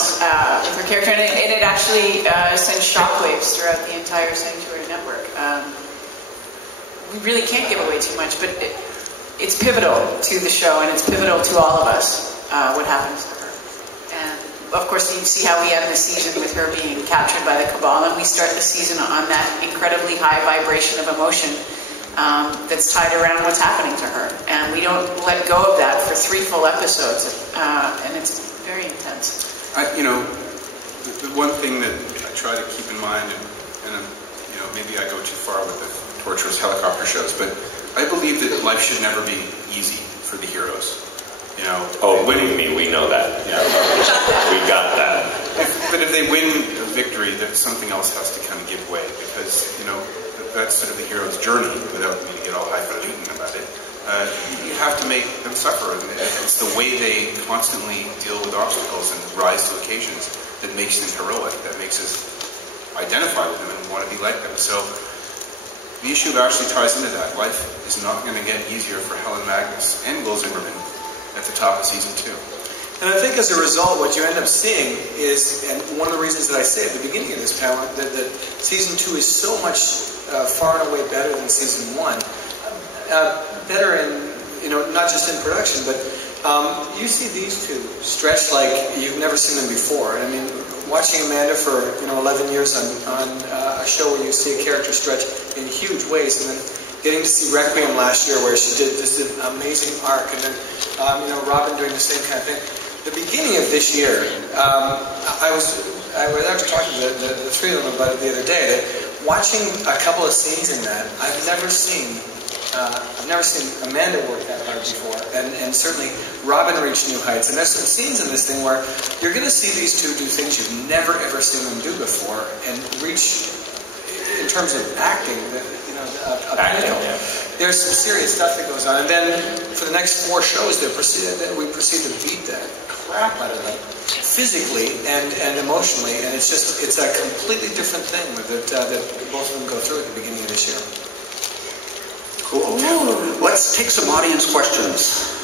else with her character, and it actually sends shockwaves throughout the entire Sanctuary network. We really can't give away too much, but it's pivotal to the show, and it's pivotal to all of us, what happens to her. And, of course, you see how we end the season with her being captured by the Cabal, and we start the season on that incredibly high vibration of emotion that's tied around what's happening to her. And we don't let go of that for 3 full episodes, and it's very intense. The one thing that I try to keep in mind, and maybe I go too far with the torturous helicopter shows, but I believe that life should never be easy for the heroes. Believe me, we know that. Yeah, we got that. But if they win a victory, that something else has to kind of give way, because that's sort of the hero's journey. Without me to get all highfalutin about it, you have to make them suffer, and it's the way they constantly deal with obstacles and rise to occasions that makes them heroic. That makes us identify with them and want to be like them. So the issue actually ties into that. Life is not going to get easier for Helen Magnus and Will Zimmerman at the top of season 2. And I think as a result, what you end up seeing is, and one of the reasons that I say at the beginning of this panel, that season 2 is so much far and away better than season 1. Better in, not just in production, but you see these two stretch like you've never seen them before. I mean, watching Amanda for 11 years on a show where you see a character stretch in huge ways, and then getting to see Requiem last year where she did just an amazing arc, and then Robin doing the same kind of thing. The beginning of this year, I was actually talking to the 3 of them about it the other day, that watching a couple of scenes in that, I've never seen Amanda work that hard before, and certainly Robin reach new heights. And there's some scenes in this thing where you're going to see these two do things you've never ever seen them do before, and reach, in terms of acting, Yeah. There's some serious stuff that goes on. And then for the next 4 shows, we proceed to beat the crap out of them, physically and emotionally. And it's a completely different thing that both of them go through at the beginning of this year. Cool. Let's take some audience questions.